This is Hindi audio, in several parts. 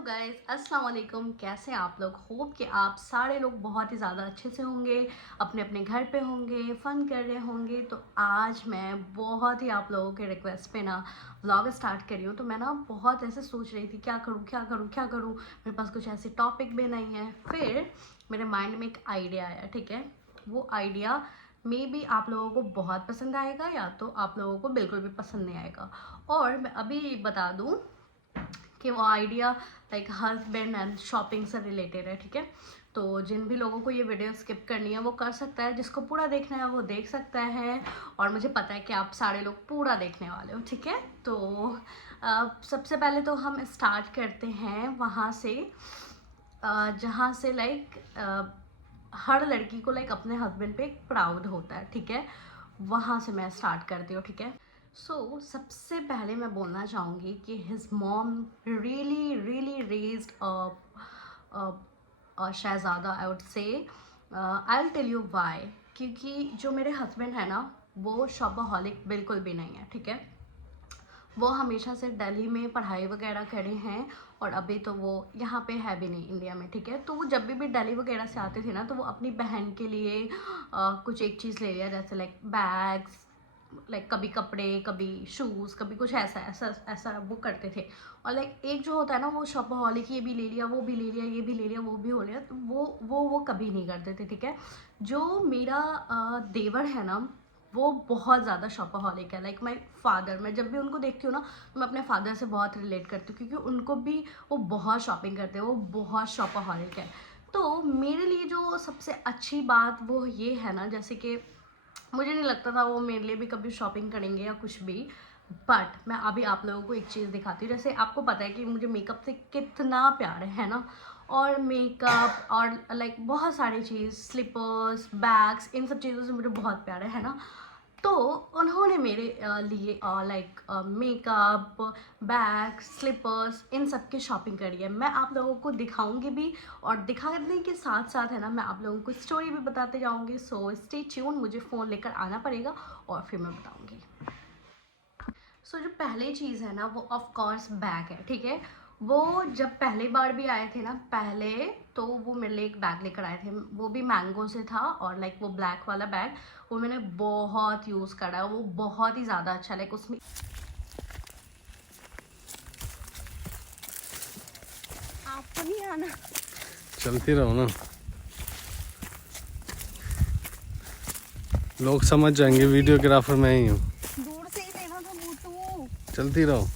गाइस, अस्सलाम वालेकुम। कैसे हैं आप लोग? होप कि आप सारे लोग बहुत ही ज़्यादा अच्छे से होंगे, अपने अपने घर पे होंगे, फ़न कर रहे होंगे। तो आज मैं बहुत ही आप लोगों के रिक्वेस्ट पे ना व्लॉग स्टार्ट कर रही हूँ। तो मैं ना बहुत ऐसे सोच रही थी क्या करूँ क्या करूँ क्या करूँ, मेरे पास कुछ ऐसे टॉपिक भी नहीं है। फिर मेरे माइंड में एक आइडिया आया, ठीक है। वो आइडिया मे बी आप लोगों को बहुत पसंद आएगा या तो आप लोगों को बिल्कुल भी पसंद नहीं आएगा। और मैं अभी बता दूँ कि वो idea like husband and shopping से रिलेटेड है, ठीक है। तो जिन भी लोगों को ये वीडियो स्किप करनी है वो कर सकता है, जिसको पूरा देखना है वो देख सकता है। और मुझे पता है कि आप सारे लोग पूरा देखने वाले हो, ठीक है। तो सबसे पहले तो हम स्टार्ट करते हैं वहाँ से जहाँ से लाइक हर लड़की को लाइक अपने हस्बैंड पे प्राउड होता है, ठीक है। वहाँ से मैं स्टार्ट करती हूँ, ठीक है। सबसे पहले मैं बोलना चाहूँगी कि his mom really really raised शहज़ादा, I would say. I will tell you why. क्योंकि जो मेरे हस्बैंड है ना, वो शॉपaholic बिल्कुल भी नहीं है, ठीक है। वो हमेशा से दिल्ली में पढ़ाई वगैरह करे हैं और अभी तो वो यहाँ पे है भी नहीं इंडिया में, ठीक है। तो वो जब भी दिल्ली वगैरह से आते थे ना, तो वो अपनी बहन के लिए कुछ एक चीज़ ले लिया, जैसे लाइक बैग्स, लाइक कभी कपड़े, कभी शूज़, कभी कुछ ऐसा ऐसा ऐसा वो करते थे। और लाइक एक जो होता है ना, वो शॉपaholic, ये भी ले लिया, वो भी ले लिया, ये भी ले लिया, वो भी हो लिया, तो वो कभी नहीं करते थे, ठीक है। जो मेरा देवर है ना, वो बहुत ज़्यादा शॉपaholic है। लाइक माई फादर, मैं जब भी उनको देखती हूँ ना, तो मैं अपने फादर से बहुत रिलेट करती हूँ, क्योंकि उनको भी वो बहुत शॉपिंग करते हैं, वो बहुत शॉपaholic है। तो मेरे लिए जो सबसे अच्छी बात वो ये है ना, जैसे कि मुझे नहीं लगता था वो मेरे लिए भी कभी शॉपिंग करेंगे या कुछ भी। बट मैं अभी आप लोगों को एक चीज़ दिखाती हूँ। जैसे आपको पता है कि मुझे मेकअप से कितना प्यार है ना। और मेकअप और लाइक बहुत सारी चीज़, स्लीपर्स, बैग्स, इन सब चीज़ों से मुझे बहुत प्यार है ना। तो उन्होंने मेरे लिए लाइक मेकअप, बैग, स्लीपर्स, इन सब की शॉपिंग करी है। मैं आप लोगों को दिखाऊंगी भी, और दिखाने के साथ साथ है ना, मैं आप लोगों को स्टोरी भी बताते जाऊंगी। सो स्टे ट्यून, मुझे फ़ोन लेकर आना पड़ेगा और फिर मैं बताऊंगी। जो पहली चीज़ है ना, वो ऑफ कोर्स बैग है, ठीक है। वो जब पहली बार भी आए थे ना पहले, तो वो मेरे लिए एक बैग लेकर आए थे। वो भी मैंगो से था, और लाइक वो ब्लैक वाला बैग, वो मैंने बहुत यूज़ करा है। वो बहुत ही ज़्यादा अच्छा, लाइक उसमें आपको नहीं आना। चलती रहो ना, लोग समझ जाएंगे वीडियोग्राफर मैं ही हूँ। दूर से ही देखा था मोटू। चलती रहो,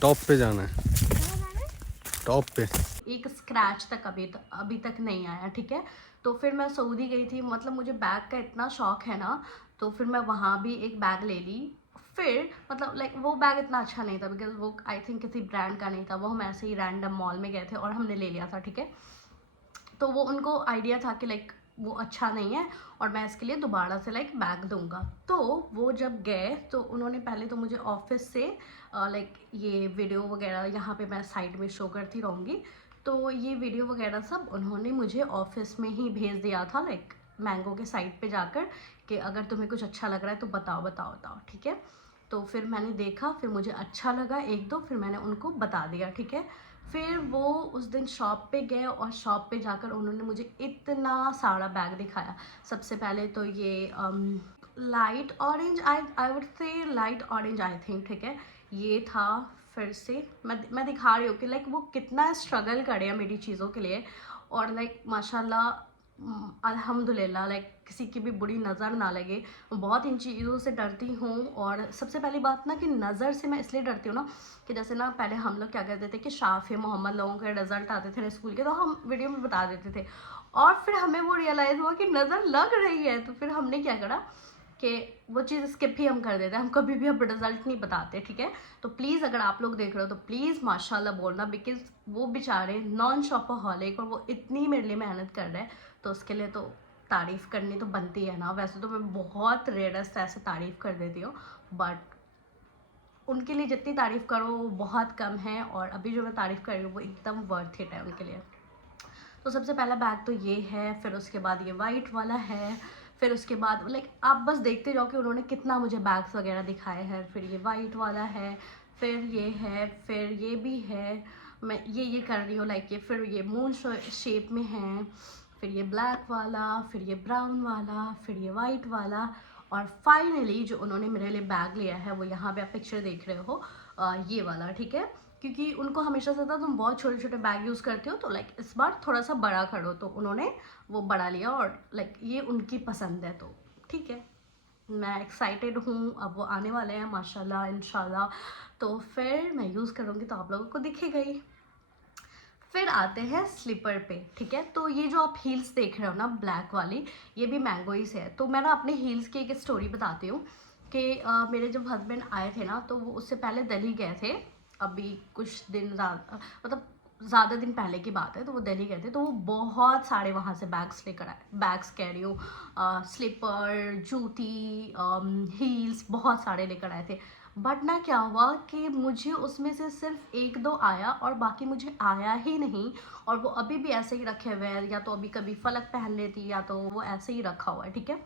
टॉप पे जाना है, कहाँ जाना है? टॉप पे। एक स्क्रैच तक अभी तक नहीं आया, ठीक है। तो फिर मैं सऊदी गई थी, मतलब मुझे बैग का इतना शौक है ना, तो फिर मैं वहाँ भी एक बैग ले ली। फिर मतलब लाइक वो बैग इतना अच्छा नहीं था, बिकॉज वो आई थिंक किसी ब्रांड का नहीं था। वो हम ऐसे ही रैंडम मॉल में गए थे और हमने ले लिया था, ठीक है। तो वो उनको आइडिया था कि लाइक वो अच्छा नहीं है और मैं इसके लिए दोबारा से लाइक बैग दूंगा। तो वो जब गए तो उन्होंने पहले तो मुझे ऑफिस से लाइक ये वीडियो वगैरह, यहाँ पे मैं साइड में शो करती रहूँगी, तो ये वीडियो वगैरह सब उन्होंने मुझे ऑफिस में ही भेज दिया था, लाइक मैंगो के साइट पे जाकर, कि अगर तुम्हें कुछ अच्छा लग रहा है तो बताओ बताओ बताओ, ठीक है। तो फिर मैंने देखा, फिर मुझे अच्छा लगा एक दो, फिर मैंने उनको बता दिया, ठीक है। फिर वो उस दिन शॉप पे गए और शॉप पे जाकर उन्होंने मुझे इतना सारा बैग दिखाया। सबसे पहले तो ये लाइट ऑरेंज, आई वुड से लाइट ऑरेंज आई थिंक, ठीक है, ये था। फिर से मैं दिखा रही हूँ कि लाइक वो कितना स्ट्रगल करे हैं मेरी चीज़ों के लिए। और लाइक माशाल्लाह, अल्हम्दुलिल्लाह, लाइक किसी की भी बुरी नज़र ना लगे। बहुत इन चीज़ों से डरती हूँ। और सबसे पहली बात ना, कि नज़र से मैं इसलिए डरती हूँ ना, कि जैसे ना पहले हम लोग क्या करते थे कि शाफ़े मोहम्मद लोगों के रिजल्ट आते थे स्कूल के, तो हम वीडियो में बता देते थे। और फिर हमें वो रियलाइज़ हुआ कि नज़र लग रही है, तो फिर हमने क्या करा कि वो चीज़ स्किप ही हम कर देते हैं, हम कभी भी अब रिजल्ट नहीं बताते, ठीक है। तो प्लीज़ अगर आप लोग देख रहे हो तो प्लीज़ माशाल्लाह बोलना, बिकॉज वो बेचारे नॉन शॉपaholic और वो इतनी मेरे लिए मेहनत कर रहे हैं, तो उसके लिए तो तारीफ़ करनी तो बनती है ना। वैसे तो मैं बहुत रेयरेस्ट ऐसे तारीफ़ कर देती हूँ, बट उनके लिए जितनी तारीफ़ करो वो बहुत कम है, और अभी जो मैं तारीफ़ कर रही हूँ वो एकदम वर्थ इट है उनके लिए। तो सबसे पहला बैग तो ये है, फिर उसके बाद ये वाइट वाला है, फिर उसके बाद लाइक आप बस देखते जाओ कि उन्होंने कितना मुझे बैग्स वगैरह दिखाए हैं। फिर ये वाइट वाला है, फिर ये है, फिर ये भी है। मैं ये कर रही हूँ लाइक ये, फिर ये मून शेप में है, फिर ये ब्लैक वाला, फिर ये ब्राउन वाला, फिर ये वाइट वाला, और फाइनली जो उन्होंने मेरे लिए बैग लिया है वो यहाँ पे आप पिक्चर देख रहे हो, ये वाला, ठीक है। क्योंकि उनको हमेशा से था तुम बहुत छोटे छोटे बैग यूज़ करते हो, तो लाइक इस बार थोड़ा सा बड़ा खड़ो, तो उन्होंने वो बड़ा लिया और लाइक ये उनकी पसंद है, तो ठीक है। मैं एक्साइटेड हूँ, अब वो आने वाले हैं माशाल्लाह इंशाल्लाह, तो फिर मैं यूज़ करूँगी तो आप लोगों को दिखेगा ही। फिर आते हैं स्लीपर पे, ठीक है। तो ये जो आप हील्स देख रहे हो ना ब्लैक वाली, ये भी मैंगो ही से है। तो मैं ना अपने हील्स की एक स्टोरी बताती हूँ कि मेरे जब हस्बैंड आए थे ना, तो वो उससे पहले दिल्ली गए थे, अभी कुछ दिन मतलब ज़्यादा दिन पहले की बात है, तो वो दिल्ली गए थे, तो वो बहुत सारे वहाँ से बैग्स लेकर आए, बैग्स कैरी हो, स्लीपर, जूती, हील्स बहुत सारे लेकर आए थे। बट ना क्या हुआ कि मुझे उसमें से सिर्फ एक दो आया और बाकी मुझे आया ही नहीं, और वो अभी भी ऐसे ही रखे हुए हैं, या तो अभी कभी फलक पहन लेती या तो वो ऐसे ही रखा हुआ है, ठीक है।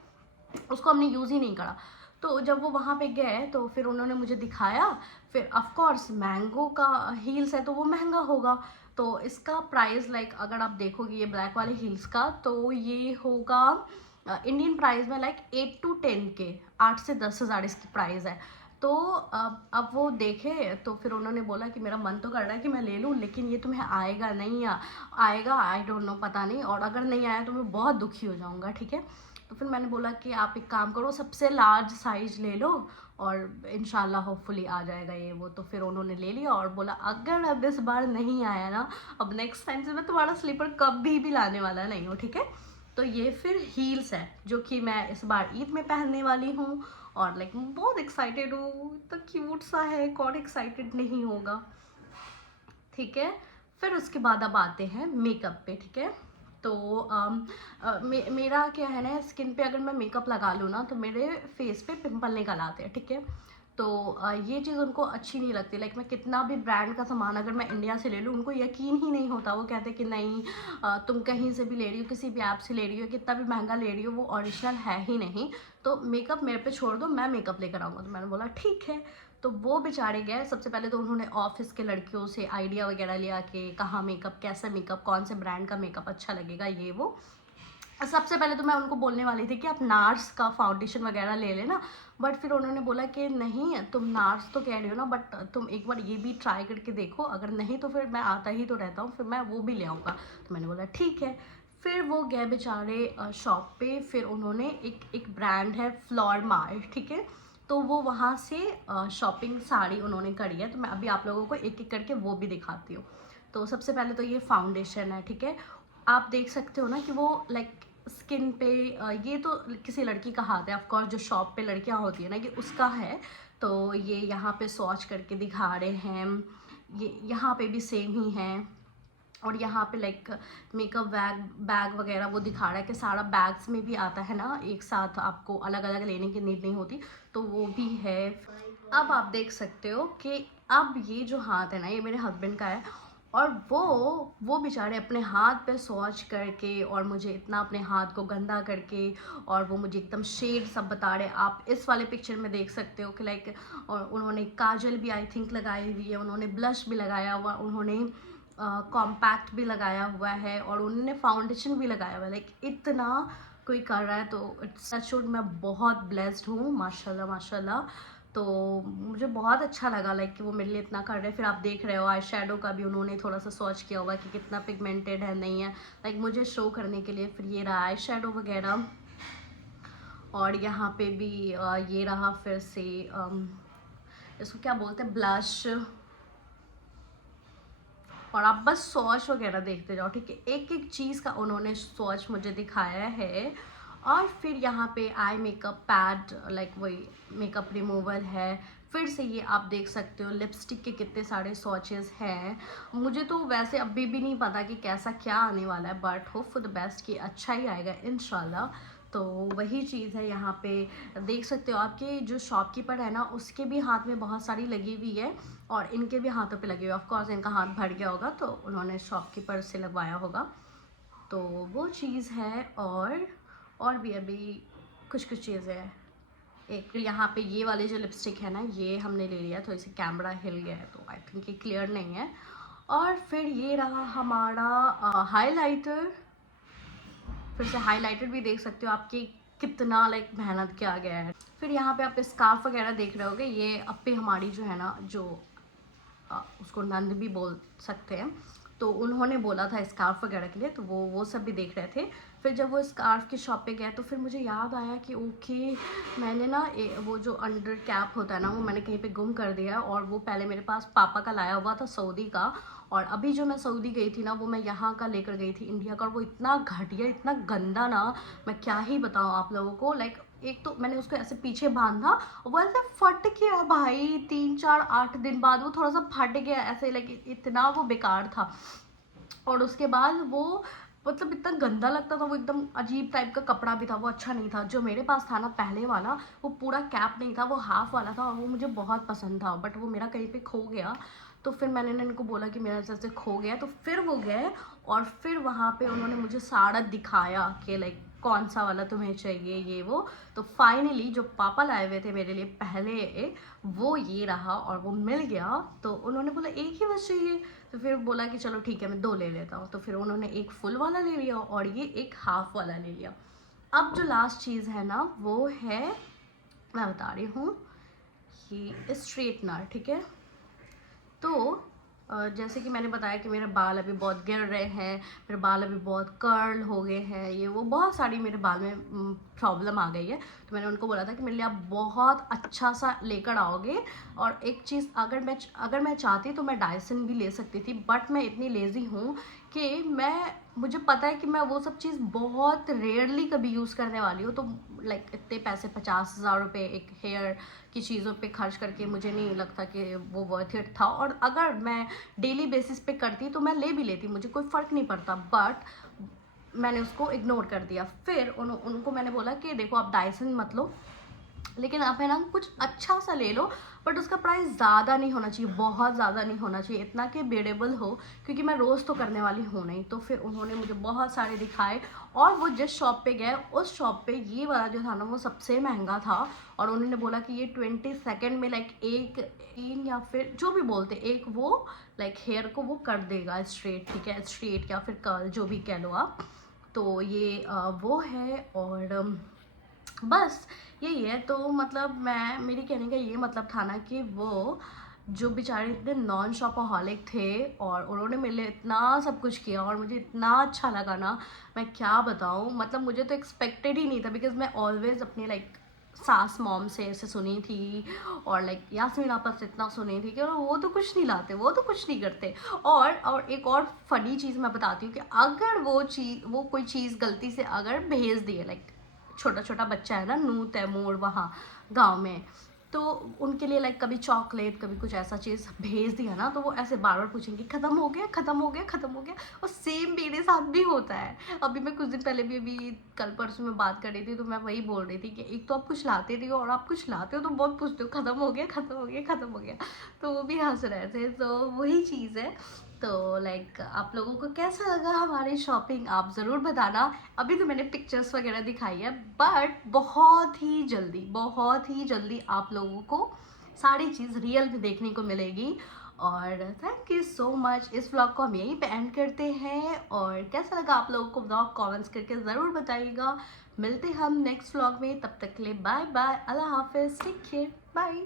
उसको हमने यूज़ ही नहीं करा। तो जब वो वहाँ पे गए तो फिर उन्होंने मुझे दिखाया, फिर ऑफ कोर्स मैंगो का हील्स है तो वो महंगा होगा, तो इसका प्राइस लाइक अगर आप देखोगे ये ब्लैक वाले हील्स का, तो ये होगा इंडियन प्राइस में लाइक 8 to 10 के, 8 से 10 हज़ार इसकी प्राइस है। तो अब वो देखे तो फिर उन्होंने बोला कि मेरा मन तो कर रहा है कि मैं ले लूँ, लेकिन ये तुम्हें आएगा नहीं, आएगा आई डोंट नो, पता नहीं, और अगर नहीं आया तो मैं बहुत दुखी हो जाऊँगा, ठीक है। तो फिर मैंने बोला कि आप एक काम करो, सबसे लार्ज साइज़ ले लो और इंशाल्लाह होपफुली आ जाएगा ये वो। तो फिर उन्होंने ले लिया और बोला अगर अब इस बार नहीं आया ना, अब नेक्स्ट टाइम से मैं तुम्हारा स्लीपर कभी भी लाने वाला नहीं हूँ, ठीक है। तो ये फिर हील्स है जो कि मैं इस बार ईद में पहनने वाली हूँ, और लाइक बहुत एक्साइटेड हूँ, इतना क्यूट सा है, कौन एक्साइटेड नहीं होगा, ठीक है। फिर उसके बाद अब आते हैं मेकअप पे, ठीक है। तो मेरा क्या है ना, स्किन पे अगर मैं मेकअप लगा लूँ ना तो मेरे फेस पे पिंपल निकल आते हैं, ठीक है। तो ये चीज़ उनको अच्छी नहीं लगती, लाइक मैं कितना भी ब्रांड का सामान अगर मैं इंडिया से ले लूँ उनको यकीन ही नहीं होता, वो कहते हैं कि नहीं तुम कहीं से भी ले रही हो, किसी भी ऐप से ले रही हो, कितना भी महंगा ले रही हो, वो ओरिजिनल है ही नहीं, तो मेकअप मेरे पे छोड़ दो, मैं मेकअप लेकर आऊँगा। तो मैंने बोला ठीक है। तो वो बेचारे गए, सबसे पहले तो उन्होंने ऑफिस के लड़कियों से आइडिया वगैरह लिया कि कहाँ मेकअप, कैसा मेकअप, कौन से ब्रांड का मेकअप अच्छा लगेगा, ये वो। सबसे पहले तो मैं उनको बोलने वाली थी कि आप नार्स का फाउंडेशन वगैरह ले लेना, बट फिर उन्होंने बोला कि नहीं तुम नार्स तो कह रही हो ना, बट तुम एक बार ये भी ट्राई करके देखो, अगर नहीं तो फिर मैं आता ही तो रहता हूँ, फिर मैं वो भी ले आऊँगा। तो मैंने बोला ठीक है। फिर वो गए बेचारे शॉप पे, फिर उन्होंने एक ब्रांड है फ्लोर मार्ट, ठीक है, तो वो वहाँ से शॉपिंग साड़ी उन्होंने करी है, तो मैं अभी आप लोगों को एक एक करके वो भी दिखाती हूँ। तो सबसे पहले तो ये फाउंडेशन है, ठीक है। आप देख सकते हो ना कि वो लाइक स्किन पे ये तो किसी लड़की का हाथ है, ऑफ कोर्स जो शॉप पे लड़कियां होती है ना, ये उसका है। तो ये यहाँ पे स्वॉच करके दिखा रहे हैं, ये यहाँ पे भी सेम ही है, और यहाँ पे लाइक मेकअप बैग वगैरह वो दिखा रहा है कि सारा बैग्स में भी आता है ना, एक साथ आपको अलग अलग लेने की नीड नहीं होती, तो वो भी है। अब आप देख सकते हो कि अब ये जो हाथ है ना, ये मेरे हस्बैंड का है, और वो बेचारे अपने हाथ पे स्वॉच करके और मुझे इतना अपने हाथ को गंदा करके, और वो मुझे एकदम शेड सब बता रहे। आप इस वाले पिक्चर में देख सकते हो कि लाइक, और उन्होंने काजल भी आई थिंक लगाई हुई है, उन्होंने ब्लश भी लगाया हुआ, उन्होंने कॉम्पैक्ट भी लगाया हुआ है, और उन्होंने फाउंडेशन भी लगाया हुआ है। लाइक इतना कोई कर रहा है तो इट्स सच, मैं बहुत ब्लेस्ड हूँ, माशाल्लाह माशाल्लाह। तो मुझे बहुत अच्छा लगा लाइक कि वो मेरे लिए इतना कर रहे हैं। फिर आप देख रहे हो आई शेडो का भी उन्होंने थोड़ा सा स्वॉच किया हुआ है कि कितना पिगमेंटेड है नहीं है, लाइक मुझे शो करने के लिए। फिर ये रहा आई शेडो वगैरह, और यहाँ पे भी ये रहा फिर से इसको क्या बोलते हैं, ब्लश। और आप बस स्वॉच वगैरह देखते जाओ, ठीक है, एक एक चीज़ का उन्होंने स्वॉच मुझे दिखाया है। और फिर यहाँ पे आई मेकअप पैड, लाइक वही मेकअप रिमूवल है। फिर से ये आप देख सकते हो लिपस्टिक के कितने सारे स्वॉचेस हैं। मुझे तो वैसे अभी भी नहीं पता कि कैसा क्या आने वाला है, but hope for the best कि अच्छा ही आएगा इंशाल्लाह। तो वही चीज़ है, यहाँ पे देख सकते हो आपके जो शॉपकीपर है ना, उसके भी हाथ में बहुत सारी लगी हुई है, और इनके भी हाथों पे लगी हुई है। ऑफकोर्स इनका हाथ भर गया होगा तो उन्होंने शॉपकीपर से लगवाया होगा, तो वो चीज़ है। और भी अभी कुछ चीज़ें हैं। एक यहाँ पे ये वाले जो लिपस्टिक है ना, ये हमने ले लिया, तो इसे कैमरा हिल गया है तो आई थिंक ये क्लियर नहीं है। और फिर ये रहा हमारा हाइलाइटर। फिर से हाइलाइटर भी देख सकते हो आपकी कितना लाइक मेहनत किया गया है। फिर यहाँ पे आप स्कार्फ वगैरह देख रहे होगे, ये अप्पे हमारी जो है ना, जो उसको नंद भी बोल सकते हैं, तो उन्होंने बोला था स्कार्फ वगैरह के लिए, तो वो सब भी देख रहे थे। फिर जब वो स्कार्फ की शॉप पे गए तो फिर मुझे याद आया कि ओके, मैंने ना वो जो अंडर कैप होता है ना, वो मैंने कहीं पे गुम कर दिया है। और वो पहले मेरे पास पापा का लाया हुआ था सऊदी का, और अभी जो मैं सऊदी गई थी ना, वो मैं यहाँ का लेकर गई थी इंडिया का। और वो इतना घटिया, इतना गंदा ना, मैं क्या ही बताऊँ आप लोगों को। लाइक एक तो मैंने उसको ऐसे पीछे बांधा, वो ऐसे फट गया भाई, 3-4-8 दिन बाद वो थोड़ा सा फट गया ऐसे, लाइक इतना वो बेकार था। और उसके बाद वो मतलब इतना गंदा लगता था, वो एकदम अजीब टाइप का कपड़ा भी था, वो अच्छा नहीं था। जो मेरे पास था ना पहले वाला, वो पूरा कैप नहीं था, वो हाफ वाला था, और वो मुझे बहुत पसंद था, बट वो मेरा कहीं पे खो गया। तो फिर मैंने ना इनको बोला कि मेरा जैसे खो गया, तो फिर वो गए और फिर वहाँ पे उन्होंने मुझे सारा दिखाया कि लाइक कौन सा वाला तुम्हें चाहिए, ये वो। तो फाइनली जो पापा लाए हुए थे मेरे लिए पहले, वो ये रहा और वो मिल गया। तो उन्होंने बोला एक ही बस चाहिए, तो फिर बोला कि चलो ठीक है मैं 2 ले लेता हूँ। तो फिर उन्होंने एक फुल वाला ले लिया और ये एक हाफ वाला ले लिया। अब जो लास्ट चीज़ है ना, वो है, मैं बता रही हूँ, ये स्ट्रेटनर, ठीक है। तो जैसे कि मैंने बताया कि मेरे बाल अभी बहुत गिर रहे हैं, मेरे बाल अभी बहुत कर्ल हो गए हैं, ये वो बहुत सारी मेरे बाल में प्रॉब्लम आ गई है। तो मैंने उनको बोला था कि मेरे लिए आप बहुत अच्छा सा लेकर आओगे। और एक चीज़, अगर मैं चाहती तो मैं डायसन भी ले सकती थी, बट मैं इतनी लेज़ी हूँ कि मुझे पता है कि मैं वो सब चीज़ बहुत रेयरली कभी यूज़ करने वाली हूँ। तो लाइक इतने पैसे 50,000 रुपये एक हेयर की चीज़ों पे खर्च करके मुझे नहीं लगता कि वो वर्थ इट था। और अगर मैं डेली बेसिस पे करती तो मैं ले भी लेती, मुझे कोई फ़र्क नहीं पड़ता, बट मैंने उसको इग्नोर कर दिया। फिर उनको मैंने बोला कि देखो आप डायसन मत लो, लेकिन आप है ना कुछ अच्छा सा ले लो, बट उसका प्राइस ज़्यादा नहीं होना चाहिए, बहुत ज़्यादा नहीं होना चाहिए, इतना कि बेडेबल हो, क्योंकि मैं रोज़ तो करने वाली हूँ नहीं। तो फिर उन्होंने मुझे बहुत सारे दिखाए, और वो जिस शॉप पे गए उस शॉप पे ये वाला जो था ना, वो सबसे महंगा था। और उन्होंने बोला कि ये 20 सेकेंड में लाइक एक इन या फिर जो भी बोलते एक वो लाइक हेयर को वो कर देगा स्ट्रेट, ठीक है, स्ट्रेट या फिर कर्ल जो भी कह लो आप। तो ये वो है, और बस यही है। तो मतलब मेरी कहने का ये मतलब था ना कि वो जो बेचारे इतने नॉन शॉपaholic थे, और उन्होंने मेरे लिए इतना सब कुछ किया और मुझे इतना अच्छा लगा ना, मैं क्या बताऊँ। मतलब मुझे तो एक्सपेक्टेड ही नहीं था, बिकॉज मैं ऑलवेज अपनी लाइक सास मॉम से ऐसे सुनी थी, और लाइक यास्मीन आपा से इतना सुनी थी कि वो तो कुछ नहीं लाते, वो तो कुछ नहीं करते। और एक और फनी चीज़ मैं बताती हूँ कि अगर वो कोई चीज़ गलती से अगर भेज दिए, लाइक छोटा छोटा बच्चा है ना, नू तैमूर वहाँ गांव में, तो उनके लिए लाइक कभी चॉकलेट कभी कुछ ऐसा चीज़ भेज दिया ना, तो वो ऐसे बार बार पूछेंगे ख़त्म हो गया, ख़त्म हो गया, ख़त्म हो गया। और सेम मेरे साथ भी होता है। अभी मैं कुछ दिन पहले भी, अभी कल परसों में बात कर रही थी, तो मैं वही बोल रही थी कि एक तो आप कुछ लाते नहीं हो, और आप कुछ लाते हो तो बहुत पूछते हो ख़त्म हो गया, ख़त्म हो गया, ख़त्म हो गया। तो वो भी हंस रहे थे, तो वही चीज़ है। तो लाइक आप लोगों को कैसा लगा हमारी शॉपिंग, आप ज़रूर बताना। अभी तो मैंने पिक्चर्स वगैरह दिखाई है, बट बहुत ही जल्दी आप लोगों को सारी चीज़ रियल में देखने को मिलेगी। और थैंक यू सो मच। इस व्लॉग को हम यहीं पे एंड करते हैं, और कैसा लगा आप लोगों को व्लॉग कमेंट्स करके ज़रूर बताइएगा। मिलते हम नेक्स्ट व्लॉग में, तब तक के लिए बाय बाय, अल्लाह हाफिज़, टेक केयर, बाय।